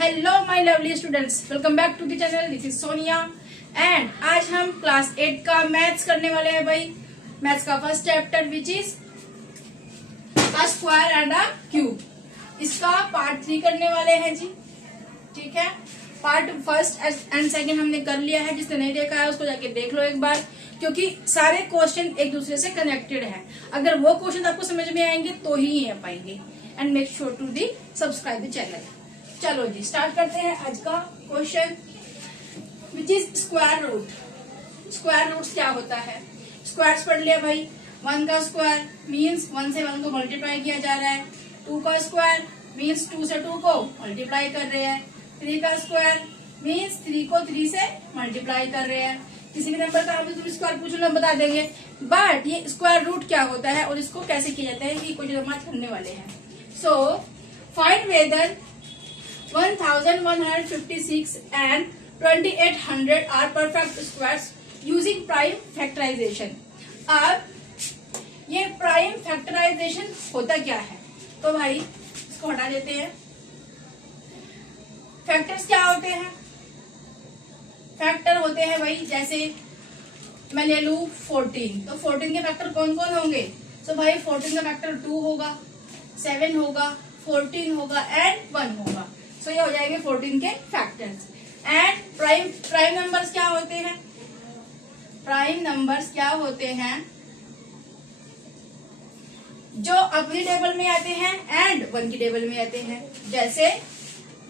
Hello my lovely students, welcome back to the channel. This is Sonia and आज हम class 8 का maths करने वाले हैं भाई। मैथ्स का first chapter which is a square and a cube. इसका पार्ट 3 करने वाले हैं जी। ठीक है, पार्ट फर्स्ट एंड सेकंड हमने कर लिया है। जिसने नहीं देखा है उसको जाके देख लो एक बार, क्योंकि सारे क्वेश्चन एक दूसरे से कनेक्टेड हैं। अगर वो क्वेश्चन आपको समझ में आएंगे तो ही आ पाएंगे। And make sure to the subscribe the channel. चलो जी स्टार्ट करते हैं आज का question which is square root. Square root क्या होता है? स्क्वायर्स पढ़ लिया भाई। 1 का स्क्वायर मीन्स 1 से 1 को मल्टीप्लाई किया जा रहा है। 2 का स्क्वायर मीन्स 2 से 2 को मल्टीप्लाई कर रहे हैं। 3 का स्क्वायर मीन्स 3 को 3 से मल्टीप्लाई कर रहे हैं। किसी भी नंबर का हम तुम स्क्वायर पूछो ना बता देंगे, बट ये स्क्वायर रूट क्या होता है और इसको कैसे किया जाता है ये कुछ हम आज करने वाले हैं। So find weather 1156 and 2800 are perfect squares using prime factorization। अब ये प्राइम फैक्टराइजेशन होता क्या है? तो भाई इसको हटा देते हैं। फैक्टर्स क्या होते हैं? फैक्टर होते हैं भाई, जैसे मैं ले लू 14, तो 14 के फैक्टर कौन कौन होंगे? तो भाई 14 का फैक्टर 2 होगा, 7 होगा, 14 होगा एंड 1 होगा। सो ये हो जाएंगे 14 के फैक्टर्स। एंड प्राइम नंबर्स क्या होते हैं? प्राइम नंबर्स क्या होते हैं? जो अपनी टेबल में आते हैं एंड 1 की टेबल में आते हैं। जैसे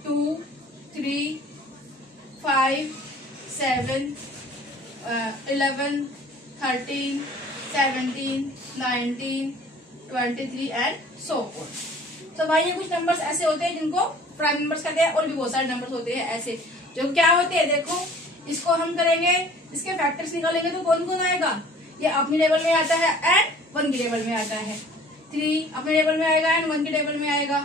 2, 3, 5, 7, 11, 13, 17, 19, 23 एंड सो ऑन। तो भाई ये कुछ नंबर्स ऐसे होते हैं जिनको प्राइम नंबर्स कहते हैं, और भी बहुत सारे नंबर्स होते हैं ऐसे जो क्या होते हैं। देखो इसको हम करेंगे, इसके फैक्टर्स निकालेंगे तो कौन कौन आएगा? ये अपनी टेबल में आता है एंड 1 की टेबल में आता है। 3 अपने टेबल में आएगा एंड 1 की टेबल में आएगा।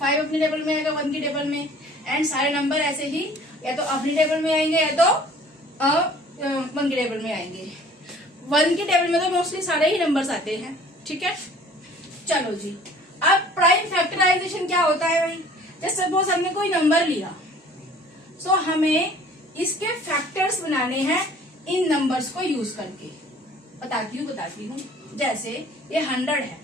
5 अपनी टेबल में आएगा 1 की टेबल में। एंड सारे नंबर ऐसे ही या तो अपनी टेबल में आएंगे या तो 1 की टेबल में आएंगे। 1 की टेबल में तो मोस्टली सारे ही नंबर्स आते हैं। ठीक है, चलो जी। अब प्राइम फैक्टराइजेशन क्या होता है भाई? जैसे सपोज हमने कोई नंबर लिया, सो हमें इसके फैक्टर्स बनाने हैं इन नंबर्स को यूज करके। बताती हूँ। जैसे ये 100 है,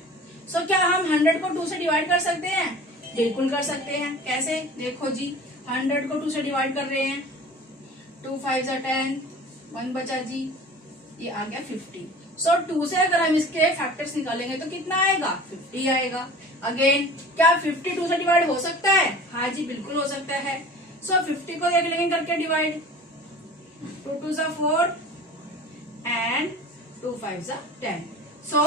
सो क्या हम 100 को 2 से डिवाइड कर सकते हैं? बिल्कुल कर सकते हैं। कैसे? देखो जी, 100 को 2 से डिवाइड कर रहे हैं। 2 5 10, 1 बचा जी, ये आ गया 50। सो 2 से अगर हम इसके फैक्टर्स निकालेंगे तो कितना आएगा? 50 आएगा। अगेन क्या 50 2 से डिवाइड हो सकता है? हाँ जी बिल्कुल हो सकता है। सो 50 को देख लेंगे करके डिवाइड। 2 2 4 एंड 2 5 10। सो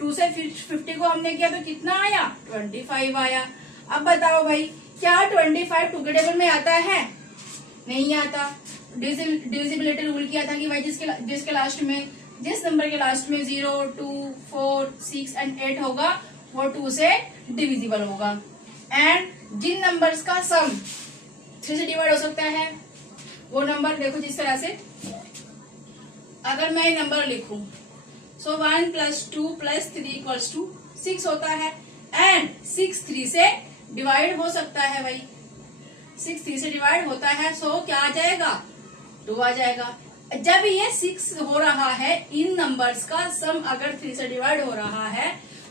2 से 50 को हमने किया तो कितना आया? 25 आया। अब बताओ भाई, क्या 25 2 के टेबल में आता है? नहीं आता। डिविजिबिलिटी रूल किया था कि भाई जिसके लास्ट में जिस नंबर के लास्ट में 0, 2, 4, 6 एंड 8 होगा वो 2 से डिविजिबल होगा। एंड जिन नंबर्स का सम 3 से डिवाइड हो सकता है वो नंबर देखो जिस तरह से, अगर मैं ये नंबर लिखूं, सो 1 + 2 + 3 = 6 होता है। एंड 6 3 से डिवाइड हो सकता है भाई। 6 3 से डिवाइड होता है, सो क्या आ जाएगा? 2 आ जाएगा। जब ये 6 हो रहा है, इन नंबर्स का सम अगर 3 से डिवाइड हो रहा है,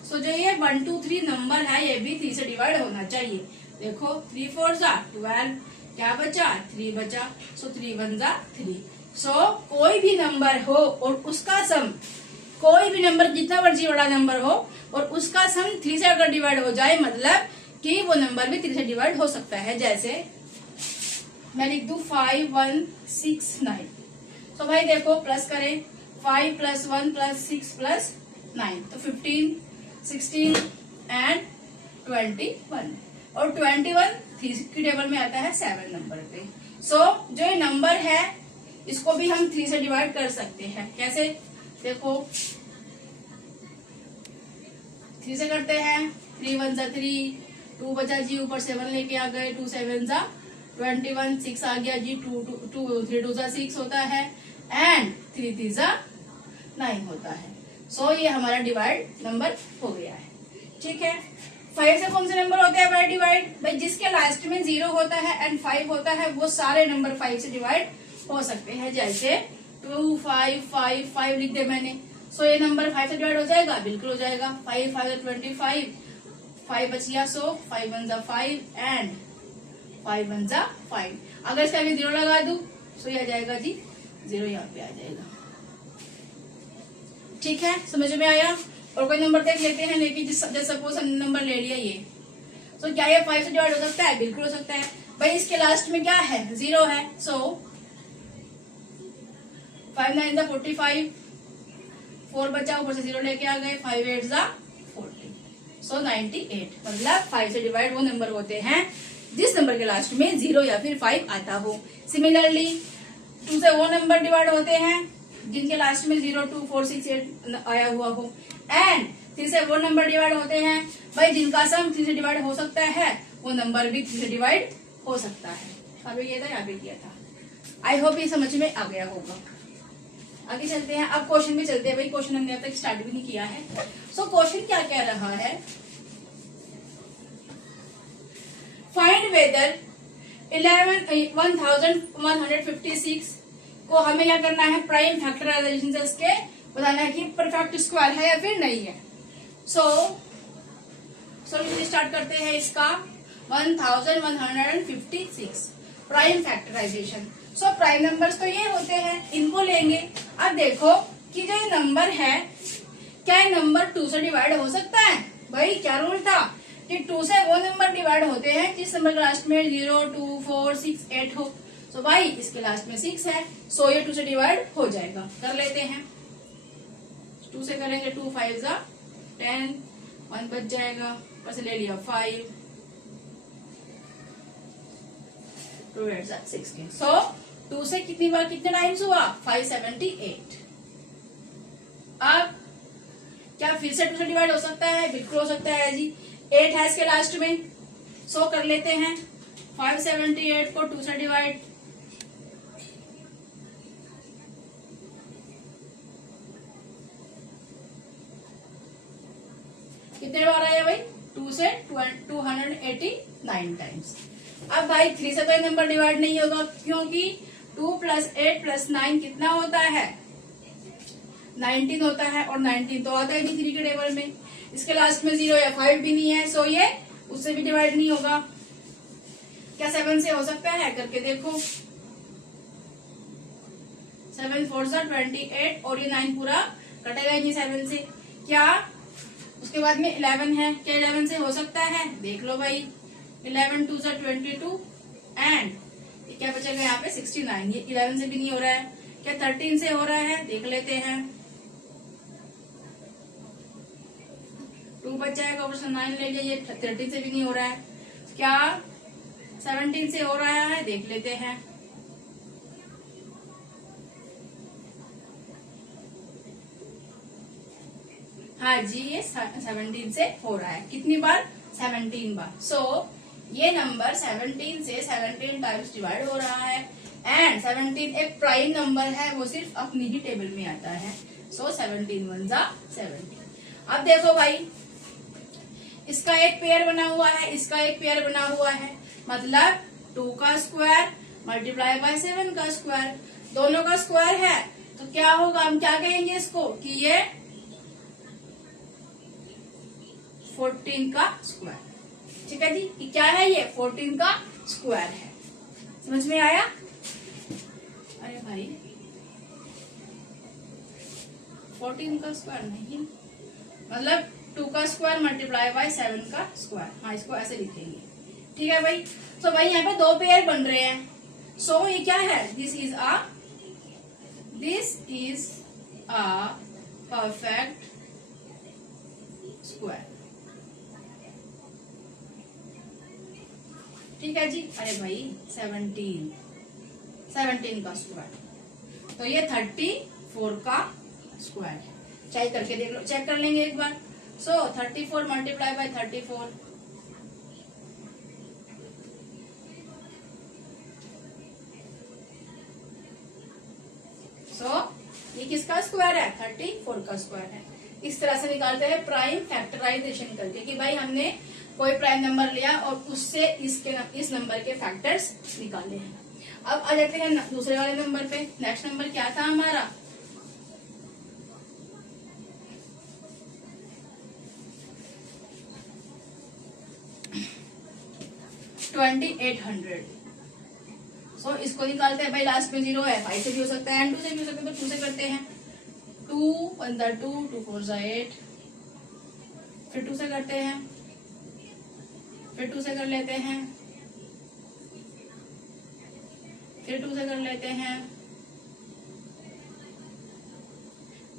सो जो ये 1 2 3 नंबर है ये भी 3 से डिवाइड होना चाहिए। देखो 3 4 12, क्या बचा? 3 बचा। सो 3 1 3। सो कोई भी नंबर हो और उसका सम, कोई भी नंबर जितना मर्जी बड़ा नंबर हो और उसका सम 3 से अगर डिवाइड हो जाए, मतलब कि वो नंबर भी 3 से डिवाइड हो सकता है। जैसे मैं लिख दू 5 1 6 9। तो भाई देखो प्लस करें, 5 + 1 + 6 + 9 तो 15, 16 एंड 21। और 21 3 की टेबल में आता है 7 नंबर पे। सो जो ये नंबर है इसको भी हम 3 से डिवाइड कर सकते हैं। कैसे? देखो 3 से करते हैं। 3 1 3, 2 बचा जी, ऊपर 7 लेके आ गए, 2 7 21, 6 आ गया जी, 2 3 2 6 होता है एंड 3 3 9 होता है। सो ये हमारा डिवाइड नंबर हो गया है। ठीक है, 5 से कौन से नंबर होते हैं भाई डिवाइड? भाई जिसके लास्ट में 0 होता है एंड 5 होता है वो सारे नंबर 5 से डिवाइड हो सकते हैं। जैसे 2 5 5 5 लिख दे मैंने, सो ये नंबर 5 से डिवाइड हो जाएगा, बिल्कुल हो जाएगा। 5 5 25, 5 बच गया, सो 5 1 5 एंड 5 1 5। अगर इसका भी 0 लगा दूं सो ये आ जाएगा जी 0, यहाँ पे आ जाएगा। ठीक है, समझ में आया? और कोई नंबर देख लेते हैं, लेकिन जैसे सपोज नंबर ले लिया ये, तो क्या ये 5 से डिवाइड हो सकता है? बिल्कुल हो सकता है। भाई इसके लास्ट में क्या है? 0 है, सो 5 9 45, 4 बचा, ऊपर से 0 लेके आ गए, 5 8 40, सो 98। मतलब 5 से डिवाइड वो नंबर होते हैं जिस नंबर के लास्ट में 0 या फिर 5 आता हो। सिमिलरली 2 से वो नंबर डिवाइड होते हैं जिनके लास्ट में 0 2 4 6 8 आया हुआ हो, एंड 3 से वो नंबर डिवाइड होते हैं भाई जिनका सम 3 से डिवाइड हो सकता है, वो नंबर भी 3 से डिवाइड हो सकता है। अभी ये था, यहाँ पे किया था। आई होप ये समझ में आ गया होगा। आगे चलते हैं, अब क्वेश्चन में चलते हैं। भाई क्वेश्चन हमने अब तक स्टार्ट भी नहीं किया है। सो क्वेश्चन क्या कह रहा है? फाइंड वेदर 1156 को हमें क्या करना है? प्राइम फैक्टराइजेशन से इसके बताना है कि परफेक्ट स्क्वायर है या फिर नहीं है। सोल्यूशन स्टार्ट करते हैं इसका। 1156 prime factorisation. So prime numbers तो ये होते हैं, इनको लेंगे। अब देखो कि जो ये नंबर है, क्या ये नंबर 2 से डिवाइड हो सकता है? भाई क्या रूल था कि 2 से वो नंबर डिवाइड होते हैं जिस नंबर के लास्ट में 0 2 4 6 8 हो। सो भाई इसके लास्ट में 6 है, सो ये 2 से डिवाइड हो जाएगा। कर लेते हैं, 2 से करेंगे, 2 5 10, 1 बच जाएगा, ऊपर से ले लिया 5, 2 8 16। सो 2 से कितनी बार कितने टाइम्स हुआ? 578। अब क्या फिर से 2 से डिवाइड हो सकता है? बिल्कुल हो सकता है जी। 8 है इसके लास्ट में, सो कर लेते हैं 578 को 2 से डिवाइड। कितने बार आया भाई? 2 से 289 टाइम्स। अब भाई 3 से तो ये नंबर डिवाइड नहीं होगा, क्योंकि 2 + 8 + 9 कितना होता है? 19 होता है, और 19 तो आता ही नहीं 3 के टेबल में। इसके लास्ट में 0 या 5 भी नहीं है, सो ये उससे भी डिवाइड नहीं होगा। क्या 7 से हो सकता है? करके देखो, 7 4 28, और ये 9 पूरा कटेगा ही नहीं 7 से। क्या उसके बाद में 11 है, क्या 11 से हो सकता है? देख लो भाई, 11 2 22, एंड क्या बचेगा यहाँ पे? 69। ये 11 से भी नहीं हो रहा है। क्या 13 से हो रहा है? देख लेते हैं, 2 बच जाएगा, ऊपर से 9 ले लिया, ये 13 से भी नहीं हो रहा है। क्या 17 से हो रहा है? देख लेते हैं, हाँ जी, ये 17 से हो रहा है। कितनी बार? 17 बार। सो ये नंबर 17 से 17 टाइम्स डिवाइड हो रहा है, एंड 17 एक प्राइम नंबर है, वो सिर्फ अपनी ही टेबल में आता है। सो 17 1 17। अब देखो भाई, इसका एक पेयर बना हुआ है, इसका एक पेयर बना हुआ है, मतलब 2 का स्क्वायर मल्टीप्लाई बाय 7 का स्क्वायर, दोनों का स्क्वायर है। तो क्या होगा? हम क्या कहेंगे इसको कि ये 14 का स्क्वायर। ठीक है जी, ये क्या है? ये 14 का स्क्वायर है। समझ में आया? अरे भाई 14 का स्क्वायर नहीं, मतलब 2 का स्क्वायर मल्टीप्लाई बाय 7 का स्क्वायर। हाँ, इसको ऐसे लिखेंगे। ठीक है भाई। तो भाई यहाँ पे 2 पेयर बन रहे हैं। सो ये क्या है? This is a perfect square. ठीक है जी। अरे भाई 17 का स्क्वायर, तो ये 34 का स्क्वायर है। चेक करके देख लो, चेक कर लेंगे एक बार। सो 34 मल्टीप्लाई बाय 34, सो ये किसका स्क्वायर है? 34 का स्क्वायर है। इस तरह से निकालते हैं प्राइम फैक्टराइजेशन करके कि भाई हमने कोई प्राइम नंबर लिया और उससे इस नंबर के फैक्टर्स निकाले हैं। अब आ जाते हैं दूसरे वाले नंबर पे। नेक्स्ट नंबर क्या था हमारा, 2800। सो इसको निकालते हैं भाई, लास्ट में 0 है, 5 से भी हो सकता है एंड 2 से भी हो सकता है, तो 2 से करते हैं। 2 1 2 2 4 8, फिर 2 से करते हैं, फिर 2 से कर लेते हैं, फिर 2 से कर लेते हैं।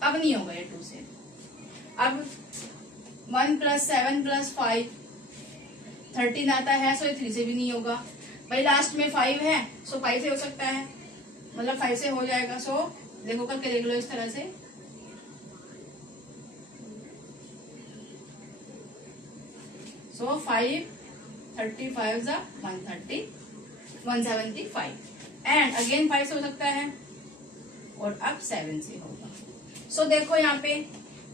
अब नहीं होगा ये 2 से। अब 1 + 7 + 5 13 आता है, सो ये 3 से भी नहीं होगा भाई। लास्ट में 5 है, सो 5 से हो सकता है, मतलब 5 से हो जाएगा। सो देखो करके देख लो इस तरह से। सो 5 35 = 130 175 एंड अगेन 5 से हो सकता है और अब 7 से होगा। सो देखो यहाँ पे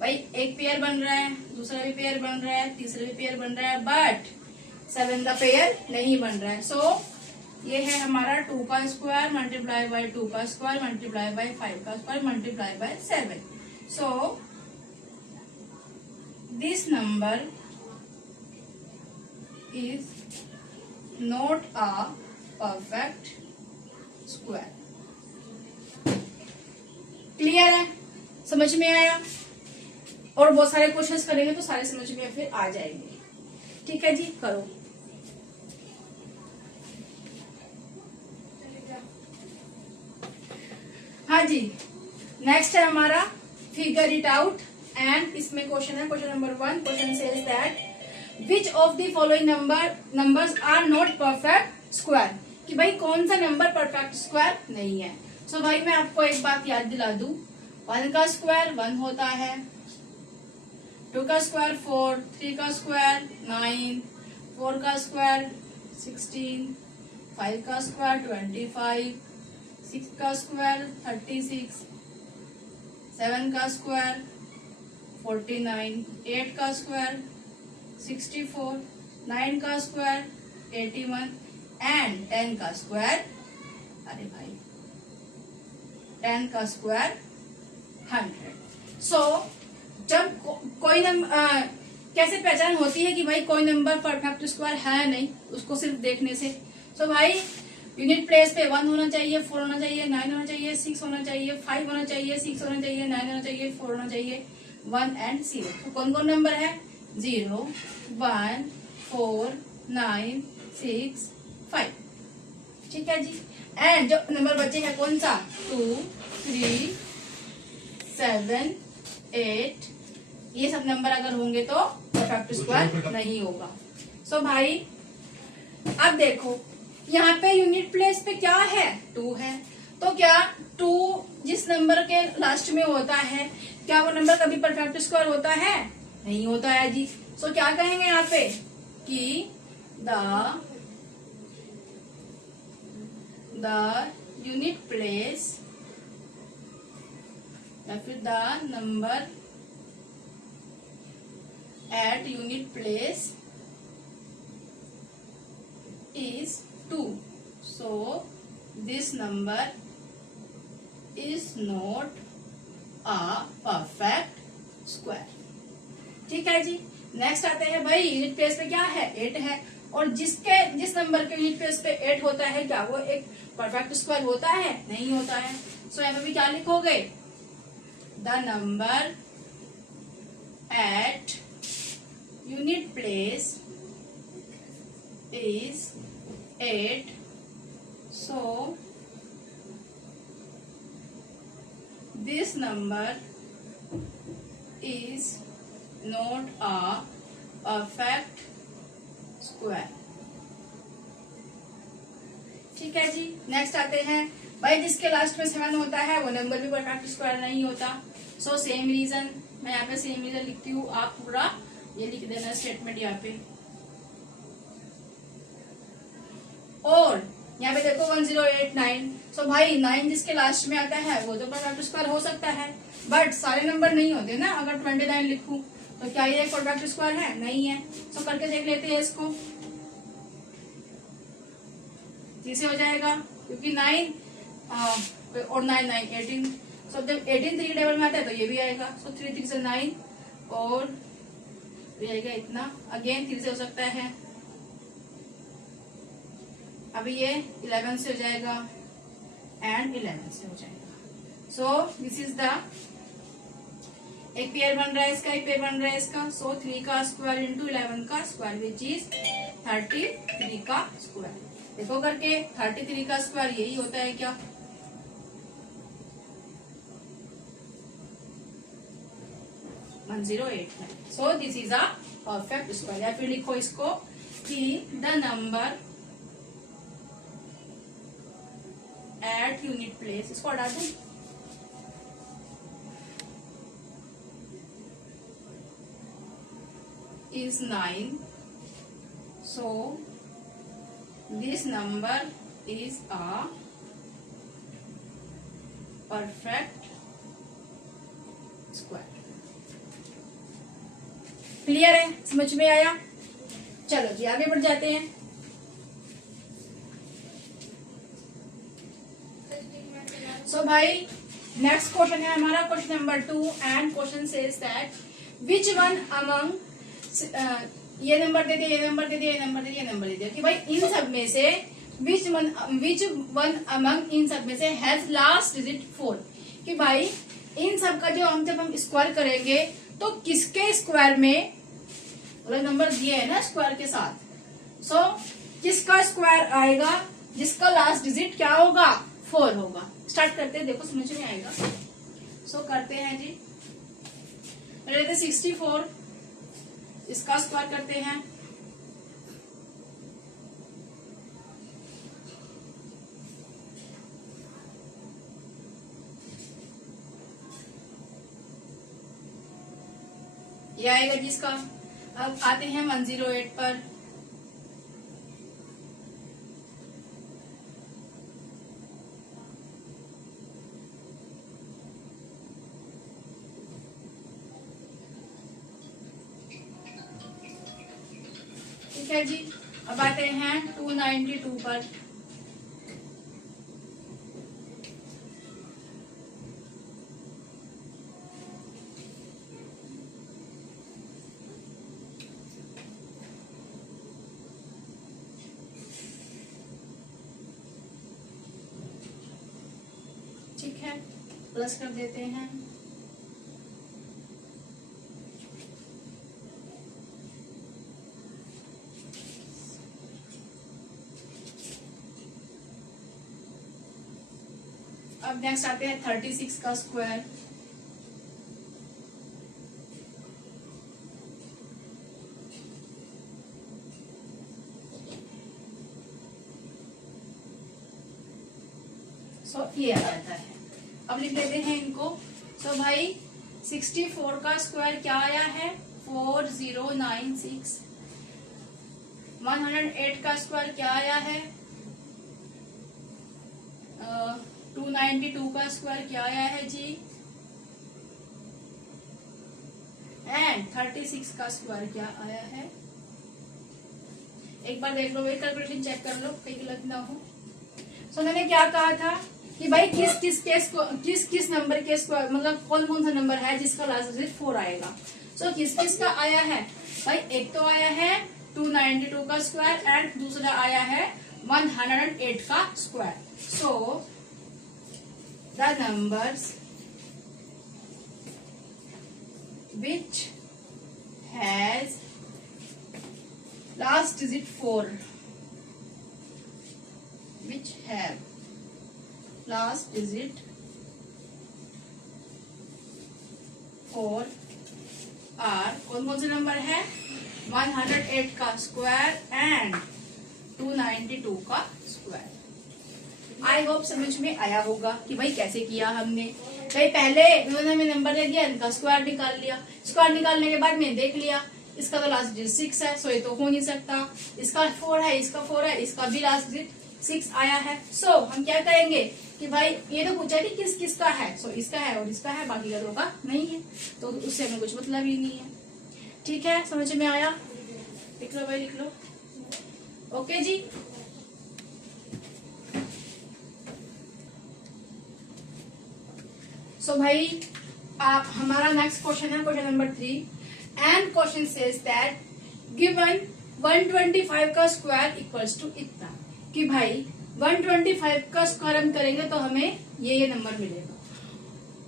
भाई एक पेयर बन रहा है, दूसरा भी पेयर बन रहा है, तीसरा भी पेयर बन रहा है, बट 7 का पेयर नहीं बन रहा है। सो ये है हमारा 2 का स्क्वायर मल्टीप्लाई बाय 2 का स्क्वायर मल्टीप्लाई बाय 5 का square multiply by 7। So this number is not a perfect square. Clear है, समझ में आया? और बहुत सारे क्वेश्चंस करेंगे तो सारे समझ में फिर आ जाएंगे। ठीक है जी, करो। हाँ जी, नेक्स्ट है हमारा फिगर इट आउट एंड इसमें क्वेश्चन है, question number 1। Question says that which of the following numbers are not perfect square, कि भाई कौन सा नंबर परफेक्ट स्क्वायर नहीं है। सो भाई मैं आपको एक बात याद दिला दूं, 1 का स्क्वायर 1 होता है, 2 का स्क्वायर 4, 3 का स्क्वायर 9, 4 का स्क्वायर 16, 5 का स्क्वायर 25, 6 का स्क्वायर 36, 7 का स्क्वायर 49, 8 का स्क्वायर 64, 9 का स्क्वायर 81 एंड 10 का स्क्वायर, अरे भाई 10 का स्क्वायर 100। सो जब कोई नंबर कैसे पहचान होती है कि भाई कोई नंबर परफेक्ट स्क्वायर है नहीं, उसको सिर्फ देखने से। सो भाई यूनिट प्लेस पे 1 होना चाहिए, 4 होना चाहिए, 9 होना चाहिए, 6 होना चाहिए, 5 होना चाहिए, 6 होना चाहिए, 9 होना चाहिए, 4 होना चाहिए, 1 एंड 0। तो कौन कौन नंबर है? 0 1 4 9 6 5। ठीक है जी। एंड जो नंबर बचे हैं कौन सा? 2 3 7 8, ये सब नंबर अगर होंगे तो परफेक्ट स्क्वायर नहीं होगा। सो भाई अब देखो यहाँ पे यूनिट प्लेस पे क्या है? 2 है। तो क्या 2 जिस नंबर के लास्ट में होता है, क्या वो नंबर कभी परफेक्ट स्क्वायर होता है? नहीं होता है जी। सो क्या कहेंगे यहाँ पे कि द यूनिट प्लेस या फिर the number at unit place is 2. So this number is not a perfect square. ठीक है जी। नेक्स्ट आते हैं भाई यूनिट प्लेस पे क्या है? 8 है। और जिस नंबर के यूनिट प्लेस पे 8 होता है, क्या वो एक परफेक्ट स्क्वायर होता है? नहीं होता है। सो यहाँ पे भी क्या लिखोगे? The number at unit place is 8. So this number is not a perfect square. ठीक है जी। नेक्स्ट आते हैं भाई जिसके लास्ट में 7 होता है वो नंबर भी परफेक्ट स्क्वायर नहीं होता। सो सेम रीजन, मैं यहाँ पे सेम रीजन लिखती हूँ, आप पूरा ये लिख देना स्टेटमेंट यहाँ पे। और यहाँ पे देखो 1089। सो भाई 9 जिसके लास्ट में आता है वो तो परफेक्ट स्क्वायर हो सकता है, बट सारे नंबर नहीं होते ना। अगर 29 लिखूं तो क्या ये परफेक्ट स्क्वायर है? नहीं है। तो करके देख लेते हैं इसको। 3 से हो जाएगा क्योंकि 9 और 9 9 18। सो जब 18 3 टेबल में आता है तो ये भी आएगा। सो 3 3 से 9 और ये आएगा इतना। अगेन 3 से हो सकता है। अभी ये 11 से हो जाएगा एंड 11 से हो जाएगा। सो दिस इज द एक पेयर बन रहा है इसका, एक पेयर बन रहा है इसका। सो 3 का स्क्वायर इंटू 11 का स्क्वायर विच इज 33 का स्क्वायर। देखो करके 33 का स्क्वायर यही होता है क्या? One 1089। So this is a perfect square. या फिर लिखो इसको कि the number at unit place, इसको हटा दूं, is 9. So this number is a perfect square. Clear है? समझ में आया? चलो जी आगे बढ़ जाते हैं। सो भाई नेक्स्ट क्वेश्चन है हमारा question number 2 and question says that which one among, ये नंबर दे दिया, ये नंबर दे दिया, ये नंबर दे दिया, ये नंबर दे दिया कि भाई इन सब में से विच वन अमंग, इन सब में से हैज लास्ट डिजिट 4। कि भाई इन सब का जो जब हम स्क्वायर करेंगे तो किसके स्क्वायर में, मतलब नंबर दिए है ना स्क्वायर के साथ, सो किसका स्क्वायर आएगा जिसका लास्ट डिजिट क्या होगा? 4 होगा। स्टार्ट करते हैं, देखो समझ में आएगा। सो करते हैं जी, रहते 64, इसका स्क्वायर करते हैं। ये आएगा जिसका। अब आते हैं 108 पर। ठीक है जी। अब आते हैं 292 पर। ठीक है, प्लस कर देते हैं। अब नेक्स्ट आते हैं 36 का स्क्वायर। सो ये आ जाता है। अब लिख लेते हैं इनको। सो भाई 64 का स्क्वायर क्या आया है? 4096। 108 का स्क्वायर क्या आया है? 292 का स्क्वायर क्या आया है जी? एंड 36 का स्क्वायर क्या आया है? एक बार देख लो, एक कैलकुलेशन चेक कर लो कहीं गलत ना हो। सो मैंने क्या कहा था कि भाई किस नंबर के स्क्वायर, मतलब कौन कौन सा नंबर है जिसका लास्ट डिजिट 4 आएगा। सो किस किस का आया है भाई? एक तो आया है 292 का स्क्वायर एंड दूसरा आया है 108 का square. So the numbers which has last digit 4, which have last digit 4 are कौन कौन से नंबर है? 108 का स्क्वायर एंड 292 का स्क्वायर। आई होप समझ में आया होगा कि भाई कैसे किया हमने। भाई पहले उन्होंने हमें नंबर दे दिया, इनका स्क्वायर निकाल लिया। स्क्वायर निकालने के बाद मैंने देख लिया इसका तो लास्ट डिजिट 6 है, सो ये तो हो नहीं सकता। इसका 4 है, इसका 4 है, इसका भी लास्ट डिजिट 6 आया है। सो हम क्या करेंगे कि भाई ये तो पूछा कि किस किस का है, सो इसका है और इसका है, बाकी का तो का नहीं है, तो उससे हमें कुछ मतलब ही नहीं है। ठीक है, समझ में आया? लिख लो भाई, लिख लो। ओके जी। सो भाई आप हमारा नेक्स्ट क्वेश्चन है question number 3 and question says that given 125 का स्क्वायर इक्वल्स टू इतना, कि भाई 125 का स्क्वायर हम करेंगे तो हमें ये नंबर मिलेगा।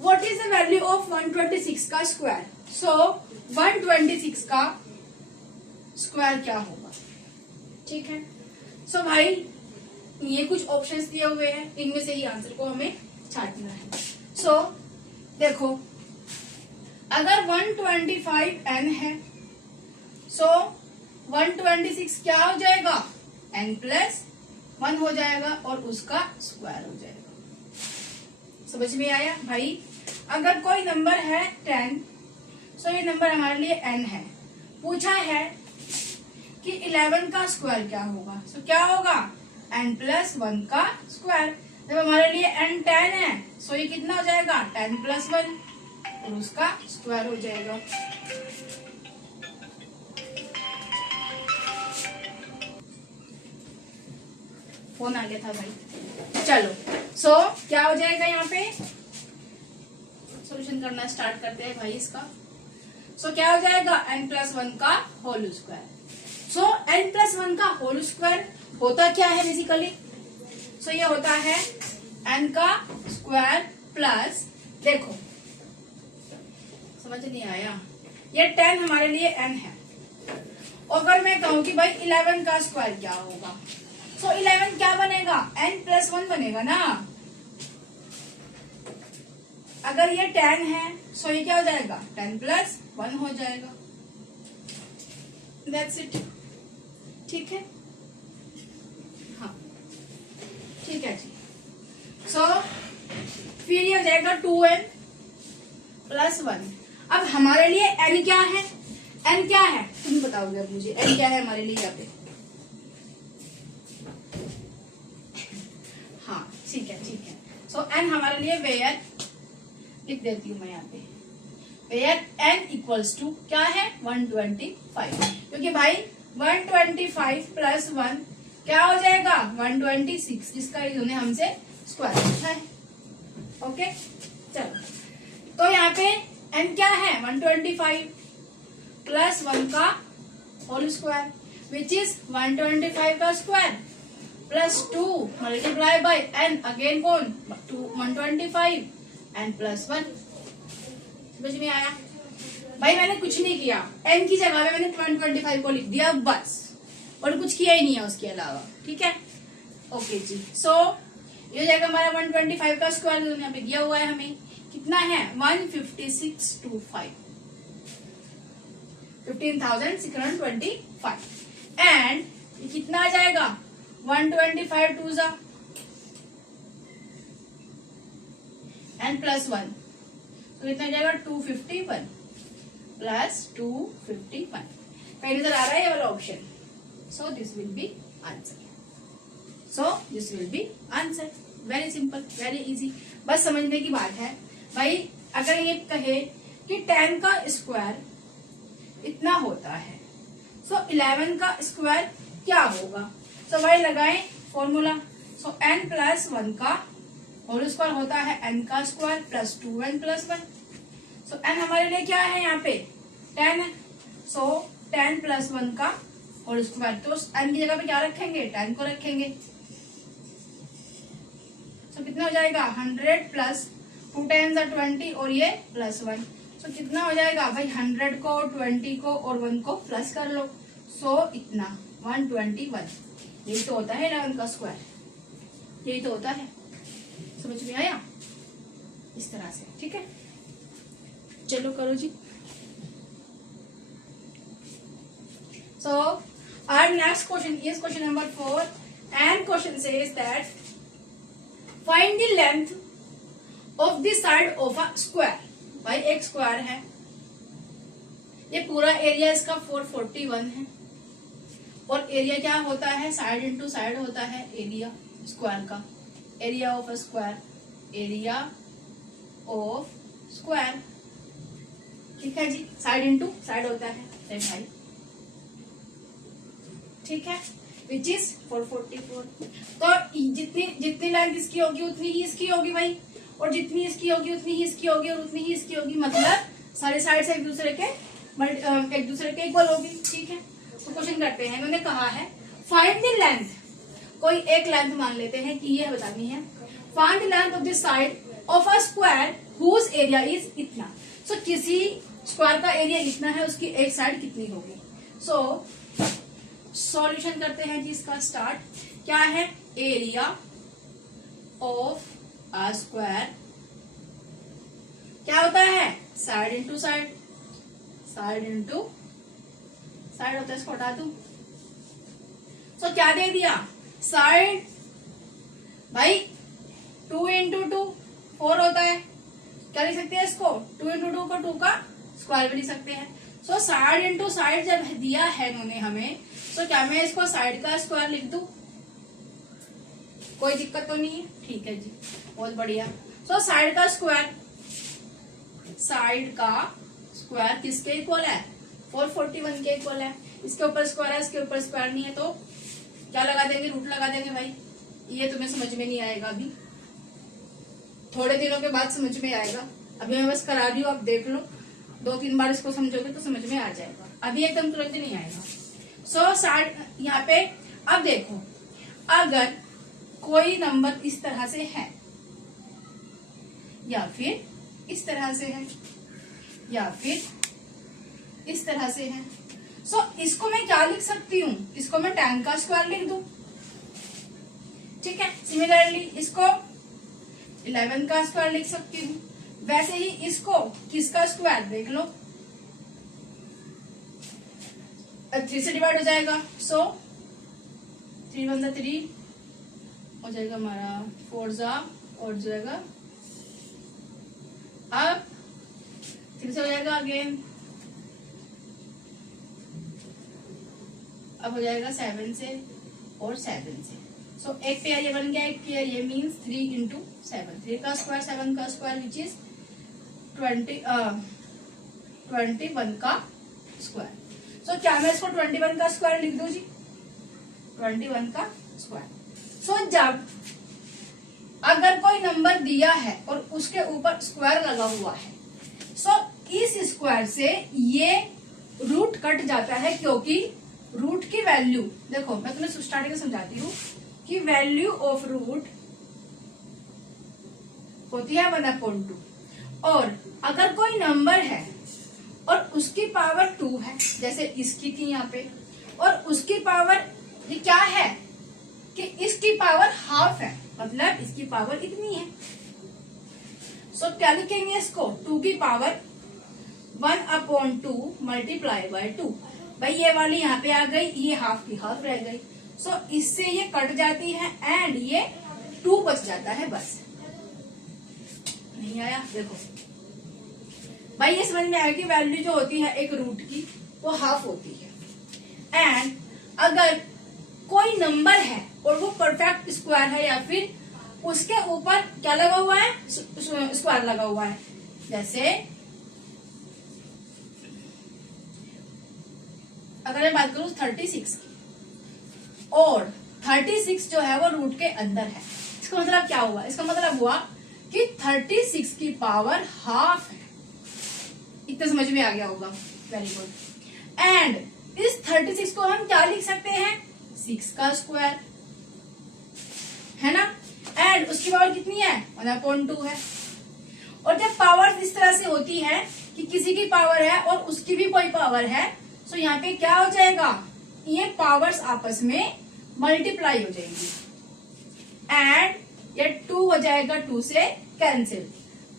What is the value of 126 का स्क्वायर? सो 126 का स्क्वायर क्या होगा? ठीक है, सो भाई ये कुछ ऑप्शंस दिए हुए हैं, इनमें से ही आंसर को हमें छांटना है। सो देखो, अगर 125 n है, सो 126 क्या हो जाएगा? n प्लस 1 हो जाएगा और उसका स्क्वायर हो जाएगा। समझ में आया भाई? अगर कोई नंबर है 10, सो ये नंबर हमारे लिए n है। पूछा है कि 11 का स्क्वायर क्या होगा? सो क्या होगा? n प्लस 1 का स्क्वायर। जब हमारे लिए n 10 है, सो ये कितना हो जाएगा? 10 प्लस 1 और उसका स्क्वायर हो जाएगा। फोन आ गया था भाई। चलो, सो क्या हो जाएगा? यहाँ पे सॉल्यूशन करना स्टार्ट करते हैं भाई इसका। सो क्या हो जाएगा? n प्लस 1 का होल स्क्वायर। सो n प्लस 1 का होल स्क्वायर होता क्या है बेसिकली? सो ये होता है n का स्क्वायर प्लस, देखो समझ नहीं आया, ये 10 हमारे लिए n है। और अगर मैं कहूं कि भाई 11 का स्क्वायर क्या होगा? सो 11 क्या बनेगा? n प्लस 1 बनेगा ना। अगर ये 10 है, सो ये क्या हो जाएगा? 10 प्लस 1 हो जाएगा। That's it. ठीक है, हाँ ठीक है जी। सो फिर ये हो जाएगा 2n प्लस 1। अब हमारे लिए n क्या है? n क्या है तुम बताओगे अब मुझे, n क्या है हमारे लिए यहाँ पे? हाँ ठीक है, ठीक है। सो n हमारे लिए वेयर, लिख देती हूँ मैं यहाँ पे, वेयर n इक्वल्स टू क्या है? 125। क्योंकि भाई 125 प्लस 1 क्या हो जाएगा? 126, जिसका इन्होंने हमसे स्क्वायर पूछा है। ओके चलो, तो यहाँ पे n क्या है? 125 प्लस 1 का होल स्क्वायर विच इज 125 का square plus 2 multiply by n, again कौन? 125 n प्लस 1। समझ में आया भाई? मैंने कुछ नहीं किया, n की जगह पे मैंने 125 को लिख दिया बस, और कुछ किया ही नहीं है उसके अलावा। ठीक है, ओके जी। सो ये हो जाएगा हमारा 125 का स्क्वायर, यहाँ पे दिया हुआ है हमें कितना है? 15625, 15,625। एंड ये कितना आ जाएगा? 125 टू जा एंड प्लस 1, तो कितना आ जाएगा? 251 प्लस 251। कहीं नजर आ रहा है ये वाला option? So this will be answer. So this will be answer. Very simple, very easy, बस समझने की बात है भाई। अगर ये कहे कि 10 का स्क्वायर इतना होता है, सो 11 का स्क्वायर क्या होगा? सो भाई लगाएं फॉर्मूला। सो n प्लस 1 का होल स्क्वायर होता है n का स्क्वायर प्लस 2n प्लस 1। सो n हमारे लिए क्या है? यहाँ पे 10 है। सो 10 प्लस 1 का होल स्क्वायर, तो n की जगह पे क्या रखेंगे? 10 को रखेंगे। सो कितना हो जाएगा? 100 प्लस 2 10 20 और ये प्लस 1। सो कितना हो जाएगा भाई? 100 को 20 को और 1 को प्लस कर लो। सो इतना 121। यही तो होता है 11 का स्क्वायर, यही तो होता है। समझ में आया? इस तरह से। ठीक है, चलो करो जी। So our next question is question number 4 and question says that find the length of the side of a square। भाई एक स्क्वायर है, ये पूरा एरिया इसका 441 है, और एरिया क्या होता है? साइड इंटू साइड होता है एरिया स्क्वायर का। Area of a square, area of square, ठीक है जी, साइड इंटू साइड होता है। से भाई, ठीक है, विच इज 444। तो जितनी लेंथ इसकी होगी उतनी ही इसकी होगी भाई, और जितनी इसकी होगी उतनी ही इसकी होगी, और उतनी ही इसकी होगी, मतलब सारे साइड से एक दूसरे के इक्वल होगी, ठीक है। तो क्वेश्चन करते हैं, इन्होंने कहा है फाइंड द लेंथ, कोई एक लेंथ मान लेते हैं कि ये बतानी है, find the length of the side of a square whose area is इतना। सो किसी स्क्वायर का एरिया इतना है, उसकी एक साइड कितनी होगी। सो सॉल्यूशन करते हैं जी, इसका स्टार्ट क्या है, एरिया ऑफ अ स्क्वायर क्या होता है, side into side, side into side होता है, इसको हटा दूं। सो क्या दे दिया, साइड भाई 2 इंटू 2 4 होता है, क्या लिख सकते हैं इसको, 2 इंटू 2 को 2 का स्क्वायर भी लिख सकते हैं। सो साइड इंटू साइड जब दिया है इन्होंने हमें, तो क्या मैं इसको साइड का स्क्वायर लिख दूं, कोई दिक्कत तो नहीं है, ठीक है जी, बहुत बढ़िया। सो साइड का स्क्वायर, साइड का स्क्वायर किसके इक्वल है, 441 के इक्वल है। इसके ऊपर स्क्वायर है, इसके ऊपर स्क्वायर नहीं है, तो क्या लगा देंगे, रूट लगा देंगे भाई। ये तुम्हें समझ में नहीं आएगा, अभी थोड़े दिनों के बाद समझ में आएगा, अभी मैं बस करा रही हूँ, आप देख लो, 2-3 बार इसको समझोगे तो समझ में आ जाएगा, अभी एकदम तुरंत नहीं आएगा। सो साइड यहाँ पे, अब देखो, अगर कोई नंबर इस तरह से है, या फिर इस तरह से है, या फिर इस तरह से है, सो इसको मैं क्या लिख सकती हूँ, इसको मैं tan का स्क्वायर लिख दूं, ठीक है। सिमिलरली इसको 11 का स्क्वायर लिख सकती हूँ, वैसे ही इसको किसका स्क्वायर देख लो, 3 से डिवाइड हो जाएगा। सो 3 1 3 हो जाएगा हमारा, 4 जा और जाएगा, अब 3 से हो जाएगा अगेन, अब हो जाएगा 7 से और 7 से। सो एक पेयर ये बन गया, एक पेयर ये, मीन्स 3 इंटू 7, 3 का स्क्वायर 7 का स्क्वायर विच इज 21 का स्क्वायर। सो क्या मैं इसको 21 का स्क्वायर लिख दूं जी, 21 का स्क्वायर। सो जब अगर कोई नंबर दिया है और उसके ऊपर स्क्वायर लगा हुआ है, सो इस स्क्वायर से ये रूट कट जाता है, क्योंकि रूट की वैल्यू, देखो मैं तुम्हें स्टार्टिंग में समझाती हूँ कि वैल्यू ऑफ रूट होती है 1/2, और अगर कोई नंबर है और उसकी पावर 2 है, जैसे इसकी थी यहाँ पे, और उसकी पावर ये क्या है कि इसकी पावर हाफ है, मतलब इसकी पावर इतनी है। सो क्या लिखेंगे इसको, 2 की पावर 1/2 मल्टीप्लाई बाय 2। भाई ये वाली यहाँ पे आ गई, ये हाफ की हाफ रह गई, सो इससे ये कट जाती है एंड ये 2 बच जाता है, बस। नहीं आया, देखो भाई ये समझ में आया कि वैल्यू जो होती है एक रूट की वो हाफ होती है। एंड अगर कोई नंबर है और वो परफेक्ट स्क्वायर है, या फिर उसके ऊपर क्या लगा हुआ है, स्क्वायर लगा हुआ है, जैसे अगर मैं बात करूं 36 की, और 36 जो है वो रूट के अंदर है, इसका मतलब क्या हुआ, इसका मतलब हुआ कि 36 की पावर हाफ है। इतना समझ में आ गया होगा, वेरी गुड। एंड इस 36 को हम क्या लिख सकते हैं, 6 का स्क्वायर, है ना। एंड उसकी पावर कितनी है, 1/2 है। और जब पावर इस तरह से होती है कि किसी की पावर है और उसकी भी कोई पावर है, सो यहाँ पे क्या हो जाएगा, ये पावर्स आपस में मल्टीप्लाई हो जाएंगी, एंड ये 2 हो जाएगा 2 से कैंसिल।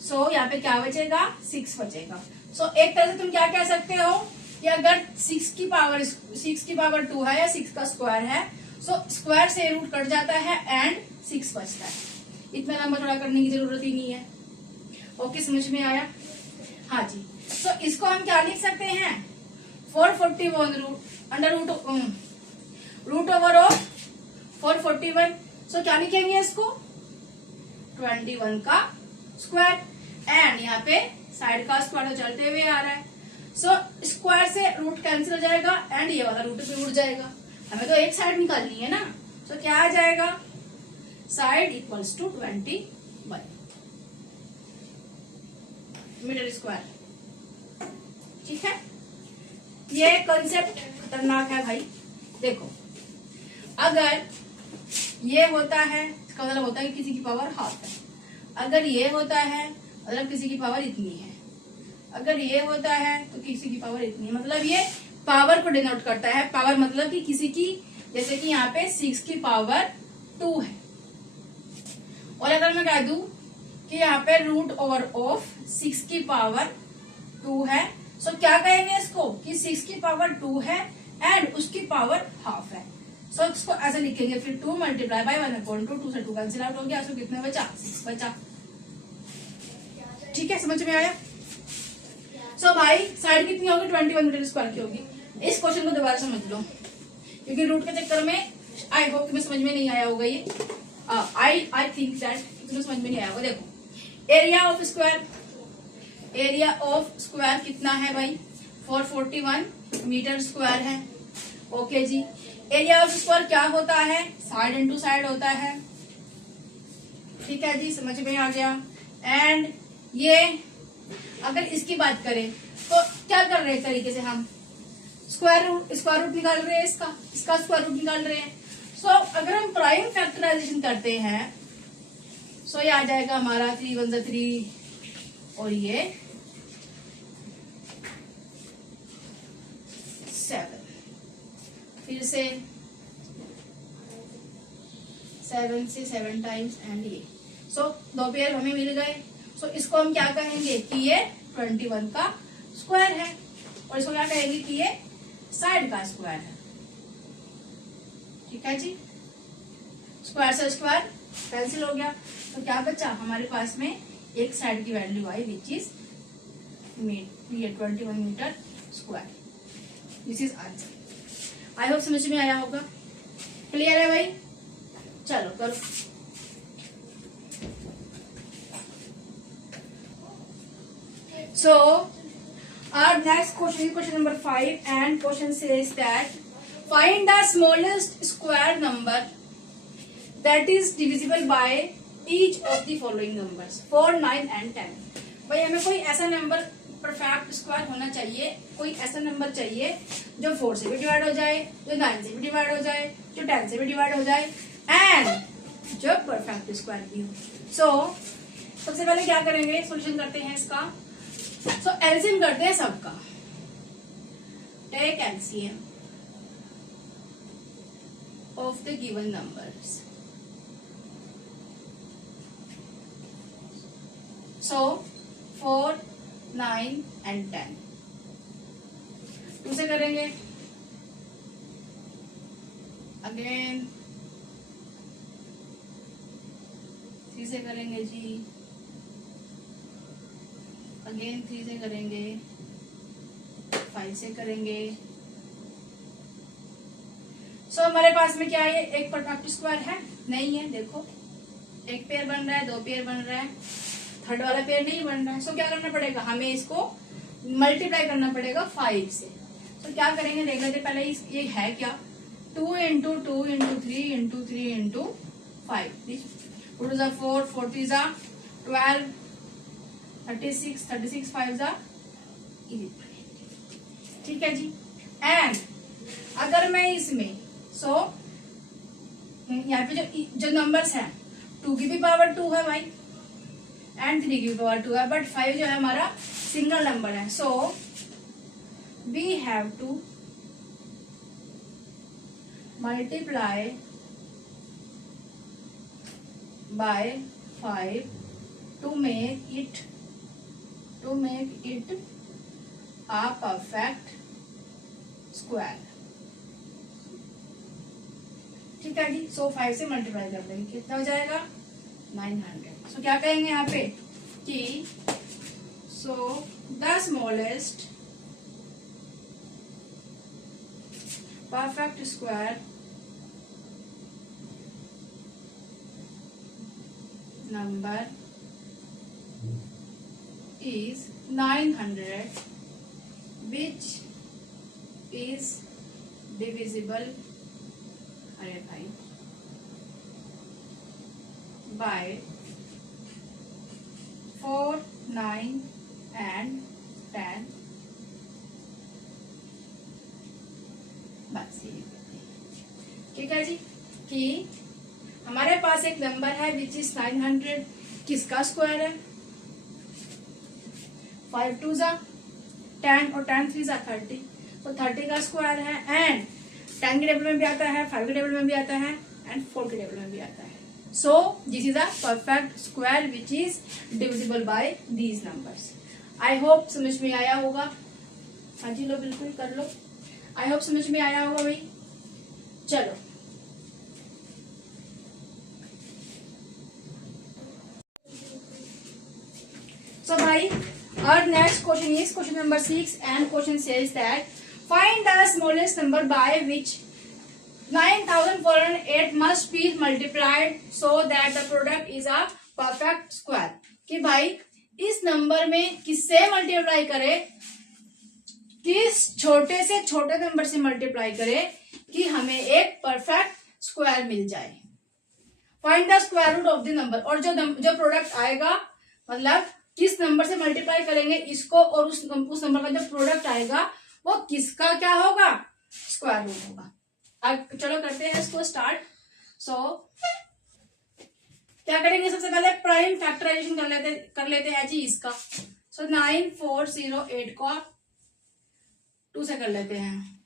सो यहाँ पे क्या बचेगा, 6 बचेगा। सो एक तरह से तुम क्या कह सकते हो कि अगर 6 की पावर 2 है या 6 का स्क्वायर है, सो स्क्वायर से रूट कट जाता है एंड 6 बचता है। इतना नंबर थोड़ा करने की जरूरत ही नहीं है। ओके, समझ में आया, हाँ जी। सो इसको हम क्या लिख सकते हैं, 441 रूट ओवर ऑफ 441। सो क्या लिखेंगे इसको, 21 का स्क्वायर, एंड यहाँ पे साइड का स्क्वायर चलते हुए आ रहा है। सो स्क्वायर से रूट कैंसिल हो जाएगा एंड ये वाला रूट भी उड़ जाएगा। हमें तो एक साइड निकालनी है ना। सो क्या आ जाएगा, side equals to 21 metre square. ठीक है, ये कॉन्सेप्ट खतरनाक है भाई। देखो अगर ये होता है इसका मतलब होता है कि किसी की पावर हाफ है, अगर ये होता है मतलब किसी की पावर इतनी है, अगर ये होता है तो किसी की पावर इतनी है, मतलब ये पावर को डिनोट करता है। पावर मतलब कि किसी की, जैसे कि यहाँ पे 6 की पावर 2 है, और अगर मैं कह दूं कि यहाँ पे रूट ओवर ऑफ 6 की पावर 2 है, सो क्या कहेंगे इसको कि 6 की पावर 2 है एंड उसकी पावर हाफ है। सो इसको ऐसे लिखेंगे, फिर 2 मल्टीप्लाई बाई 1/2, 2 से 2 कैंसिल आउट हो गया, सो कितने बचा, 6 बचा। ठीक है, समझ में आया। सो भाई साइड कितनी होगी, 21 मीटर स्क्वायर की होगी। इस क्वेश्चन को दोबारा समझ लो, क्योंकि रूट के चक्कर में आई होप तुम्हें समझ में नहीं आया होगा ये। आई थिंक दैट तुम्हें समझ में नहीं आया होगा। देखो area of square, area of square कितना है भाई, 441 मीटर स्क्वायर है। Okay ji, area of square क्या होता है, साइड इंटू साइड होता है। ठीक है जी, समझ में आ गया। एंड ये अगर इसकी बात करें तो क्या कर रहे हैं, तरीके से हम स्क्वायर रूट निकाल रहे हैं, इसका स्क्वायर रूट निकाल रहे हैं। सो अगर हम प्राइम फैक्टराइजेशन करते हैं, सो ये आ जाएगा हमारा 3 1 जा 3 और ये 7, फिर से 7 से 7 टाइम्स एंड ये। सो 2 पेयर हमें मिल गए। सो इसको हम क्या कहेंगे कि ये 21 का स्क्वायर है, और इसको क्या कहेंगे कि ये साइड का स्क्वायर है। ठीक है जी, स्क्वायर से स्क्वायर कैंसिल हो गया, तो क्या बचा हमारे पास में, एक साइड की value I which is 21 metre square. This is answer. I hope समझ में आया होगा। क्लियर है भाई, चलो करो। So our next question is question number 5, and question says that find the smallest square number that is divisible by each of the following numbers 4, 9 and 10। भाई हमें कोई ऐसा नंबर परफेक्ट स्क्वायर होना चाहिए, कोई ऐसा नंबर चाहिए जो 4 से भी डिवाइड हो जाए, जो 9 से भी डिवाइड हो जाए, जो 10 से भी डिवाइड हो जाए एंड जो परफेक्ट स्क्वायर भी हो। सो सबसे पहले क्या करेंगे, सॉल्यूशन करते हैं इसका। सो एलसीएम करते हैं सबका। Take LCM of the given numbers. So 4, 9 and 10 2 से करेंगे, अगेन 3 से करेंगे जी, अगेन 3 से करेंगे, 5 से करेंगे। सो हमारे पास में क्या है, एक परफेक्ट स्क्वायर है नहीं है। देखो एक पेयर बन रहा है, 2 पेयर बन रहा है, थर्ड वाला पेयर नहीं बन रहा है। सो क्या करना पड़ेगा, हमें इसको मल्टीप्लाई करना पड़ेगा 5 से। तो क्या करेंगे देख लेते पहले, ये है क्या, 2 इंटू 2 इंटू 3 इंटू 3 इंटू 5, 2 जा 4, 4 3 जा 12, 36, 36 5 जा 11। ठीक है जी। एंड अगर मैं इसमें यहाँ पे जो नंबर्स हैं, 2 की भी पावर 2 है भाई एंड 3 की भी पावर 2 है, बट 5 जो है हमारा सिंगल नंबर है। So we have to multiply by 5 to make it a perfect square। ठीक है जी। सो 5 से मल्टीप्लाई कर देंगे, कितना हो जाएगा 900। सो क्या कहेंगे यहाँ पे कि so the smallest perfect square number is 900 which is divisible, अरे भाई, बाय 4, 9 एंड 10। बस ये ठीक है जी कि हमारे पास एक नंबर है विच इज 900, किसका स्क्वायर है? 5 2 जा 10 और 10 3 जा 30, तो 30 का स्क्वायर है। एंड 10 के टेबल में भी आता है, 5 के टेबल में भी आता है एंड 4 के टेबल में भी आता है। सो this is a perfect square which is divisible by these numbers. I hope समझ में आया होगा। हाँ जी लो, बिल्कुल कर लो। आई होप समझ में आया होगा भाई। चलो so भाई our next question is question number 6 and question says that find the smallest number by which 9408 must be multiplied so that the product is a perfect square। कि भाई इस नंबर में किससे मल्टीप्लाई करे, किस छोटे से छोटे नंबर से मल्टीप्लाई करे कि हमें एक परफेक्ट स्क्वायर मिल जाए। Find the square root of the number, और जो प्रोडक्ट आएगा, मतलब किस नंबर से मल्टीप्लाई करेंगे इसको और उस नंबर का जो प्रोडक्ट आएगा वो किसका क्या होगा, स्क्वायर रूट होगा। अब चलो करते हैं इसको स्टार्ट। सो क्या करेंगे, सबसे पहले प्राइम फैक्टराइजेशन कर लेते हैं जी इसका। सो 9408 को 2 से कर लेते हैं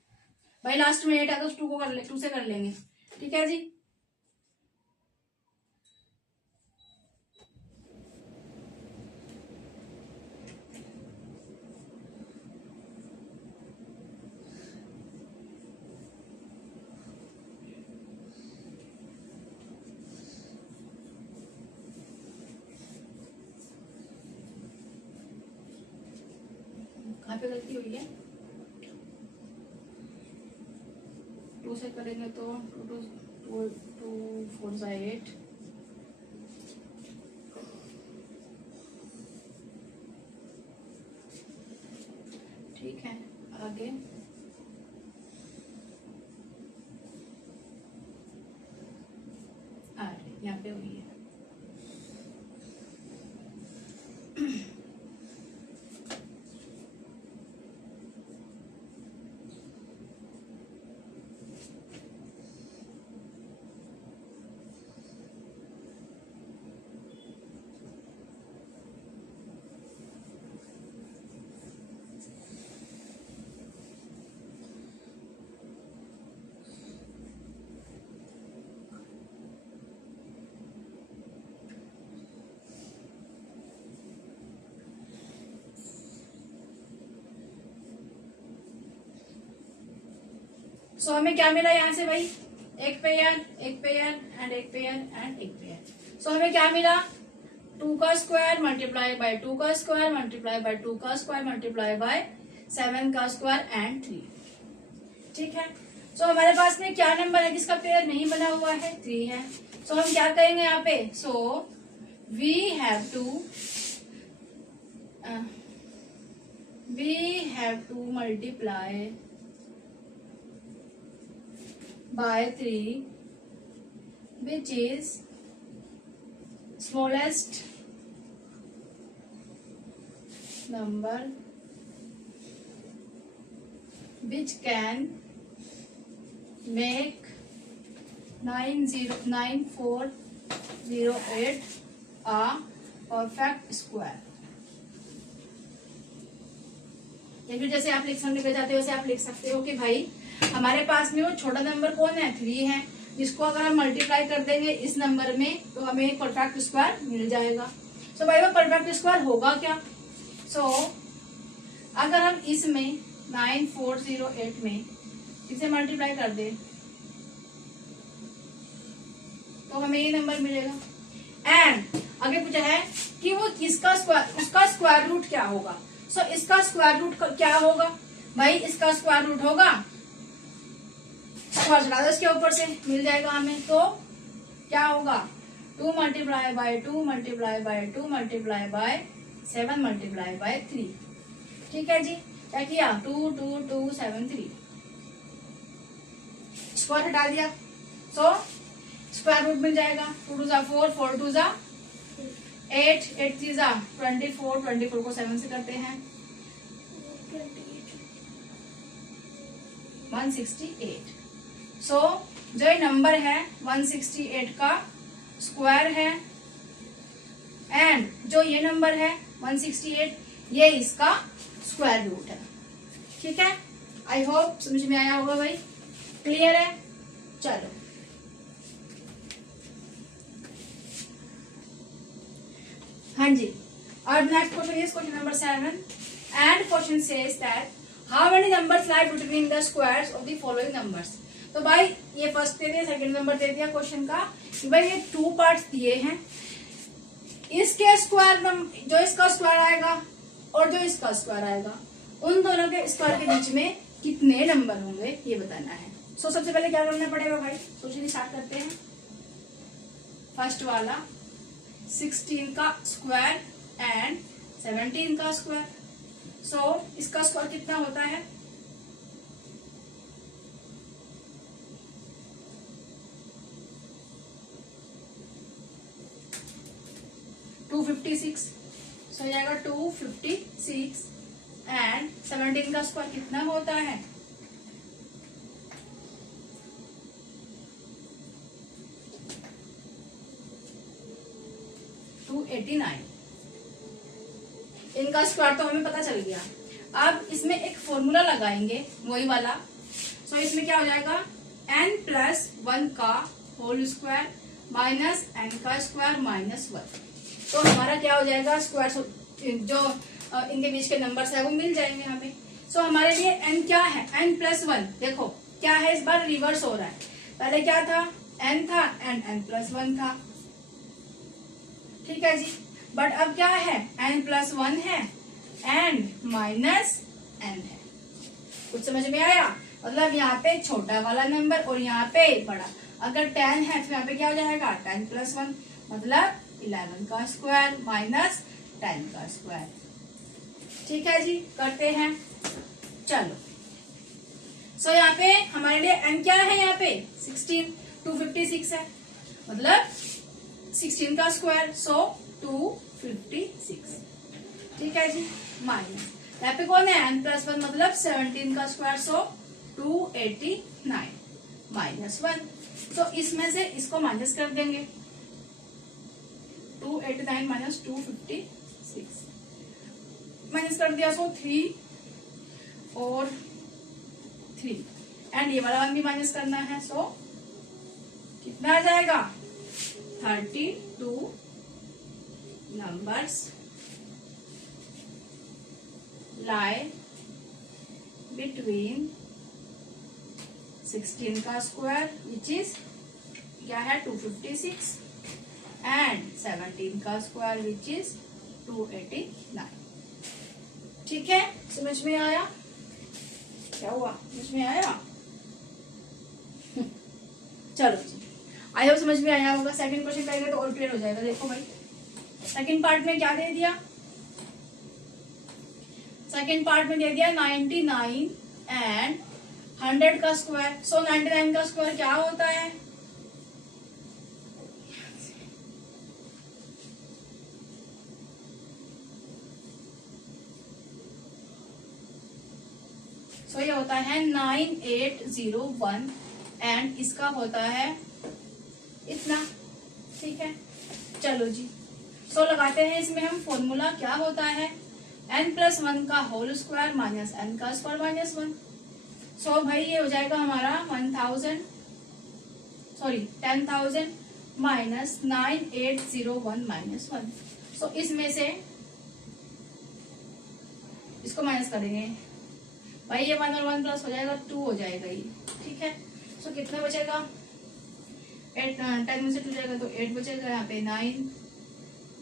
भाई, लास्ट में 8 है तो 2 को 2 से कर लेंगे। ठीक है जी। कहाँ पे गलती हुई है? 2 से करेंगे तो 2 4 जा 8, ठीक है। आगे यहाँ पे हुई है। सो हमें क्या मिला यहाँ से भाई, एक पेयर एंड एक पेयर एंड एक पेयर। सो हमें क्या मिला, 2 का स्क्वायर मल्टीप्लाई बाय 2 का स्क्वायर मल्टीप्लाई बाय 2 का स्क्वायर मल्टीप्लाई बाय 7 का स्क्वायर एंड 3। ठीक है। सो हमारे पास में क्या नंबर है जिसका पेयर नहीं बना हुआ है, 3 है। सो हम क्या करेंगे यहाँ पे, so we have to multiply by 3 which is smallest number which can make 9408 a perfect square। या फिर जैसे आप लिखना चाहते हो वैसे आप लिख सकते हो कि भाई हमारे पास में वो छोटा नंबर कौन है, 3 है, जिसको अगर हम मल्टीप्लाई कर देंगे इस नंबर में तो हमें एक परफेक्ट स्क्वायर मिल जाएगा। सो भाई वो परफेक्ट स्क्वायर होगा क्या, सो अगर हम इसमें 9408 में इसे मल्टीप्लाई कर दें तो हमें ये नंबर मिलेगा। एंड आगे पूछा है कि वो किसका स्क्वायर, उसका स्क्वायर रूट क्या होगा। सो इसका स्क्वायर रूट क्या होगा भाई, इसका स्क्वायर रूट होगा, स्क्वायर चला दो इसके ऊपर से मिल जाएगा हमें। तो क्या होगा, 2 multiply by 2 multiply by 2 multiply by 7 multiply by 3। ठीक है जी। क्या किया 22273 स्क्वायर हटा दिया, सो स्क्वायर रूट मिल जाएगा। 2 2 4, 4 2 8, 8 3 24, 24 को 7 से करते हैं 168। सो जो ये नंबर है 168 का स्क्वायर है, एंड जो ये नंबर है 168 ये इसका स्क्वायर रूट है। ठीक है, आई होप समझ में आया होगा भाई, क्लियर है। चलो हाँ जी, और next question is question number 7 and question says that how many numbers lie between the squares of the following numbers. तो भाई ये फर्स्ट दे दिया, सेकंड नंबर दे दिया क्वेश्चन का कि भाई ये 2 पार्ट्स दिए हैं, इसके स्क्वायर जो इसका स्क्वायर आएगा और जो इसका स्क्वायर आएगा, उन दोनों के स्क्वायर के बीच में कितने नंबर होंगे ये बताना है। सो सबसे पहले क्या करना पड़ेगा भाई, सोचने स्टार्ट करते हैं। फर्स्ट वाला 16 का स्क्वायर एंड 17 का स्क्वायर। सो इसका स्क्वायर कितना होता है 256। सो जाएगा 256 एंड 17 का स्क्वायर कितना होता है 289। इनका स्क्वायर तो हमें पता चल गया। अब इसमें एक फॉर्मूला लगाएंगे वही वाला। सो इसमें क्या हो जाएगा n+1 का होल स्क्वायर माइनस n का स्क्वायर -1। तो हमारा क्या हो जाएगा स्क्वायर जो इनके बीच के नंबर्स है वो मिल जाएंगे हमें। सो हमारे लिए n क्या है n+1। देखो क्या है, इस बार रिवर्स हो रहा है, पहले क्या था n था एंड n+1 था। ठीक है जी, बट अब क्या है n+1 है एंड -n है। कुछ समझ में आया, मतलब यहाँ पे छोटा वाला नंबर और यहाँ पे बड़ा। अगर 10 है तो यहाँ पे क्या हो जाएगा 10+1 मतलब 11 का स्क्वायर माइनस 10 का स्क्वायर। ठीक है जी, करते हैं चलो। सो यहाँ पे हमारे लिए n क्या है, यहाँ पे 16, 256 है मतलब 16 का स्क्वायर, सो 256। ठीक है जी, माइनस यहाँ पे कौन है n+1 मतलब 17 का स्क्वायर, सो 289 -1। तो इसमें से इसको माइनस कर देंगे 289 माइनस 256 माइनस कर दिया, सो 3 और 3 एंड ये वाला 1 भी माइनस करना है। सो कितना आ जाएगा 32 नंबर्स lie between 16 का स्क्वायर विच इज क्या है 256 एंड 17 का स्क्वायर विच इज 289। ठीक है, समझ में आया, क्या हुआ समझ में आया चलो जी, आई होप समझ में आया होगा। सेकंड क्वेश्चन करेंगे तो और क्लियर हो जाएगा। देखो भाई सेकंड पार्ट में क्या दे दिया, सेकेंड पार्ट में दे दिया 99 एंड 100 का स्क्वायर। सो 99 का स्क्वायर क्या होता है सो ये होता है 9801 एंड इसका होता है इतना। ठीक है चलो जी, सो लगाते हैं इसमें हम फॉर्मूला। क्या होता है n+1 का होल स्क्वायर माइनस n का स्क्वायर -1। सो भाई ये हो जाएगा हमारा 10,000 माइनस 9801 -1। सो इसमें से इसको माइनस करेंगे भाई, ये 1 और 1 प्लस हो जाएगा 2 हो जाएगा ये। ठीक है, सो कितना बचेगा 8, 10 में से 2 जाएगा तो 8 बचेगा, यहाँ पे 9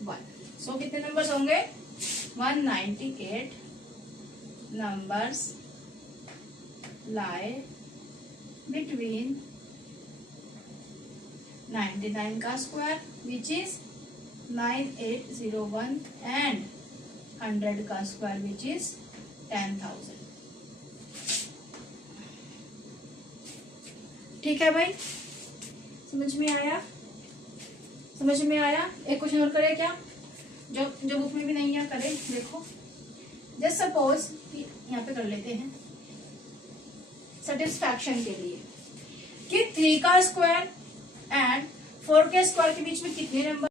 1। सो कितने नंबर्स होंगे 198 numbers lie between 99 का स्क्वायर which is 9801 and 100 का स्क्वायर which is 10,000। ठीक है भाई, समझ में आया? समझ में आया? एक क्वेश्चन और करें क्या, जो जो बुक में भी नहीं है करें। देखो जस्ट सपोज यहाँ पे कर लेते हैं सेटिस्फैक्शन के लिए कि 3 का स्क्वायर एंड 4 के स्क्वायर के बीच में कितने नंबर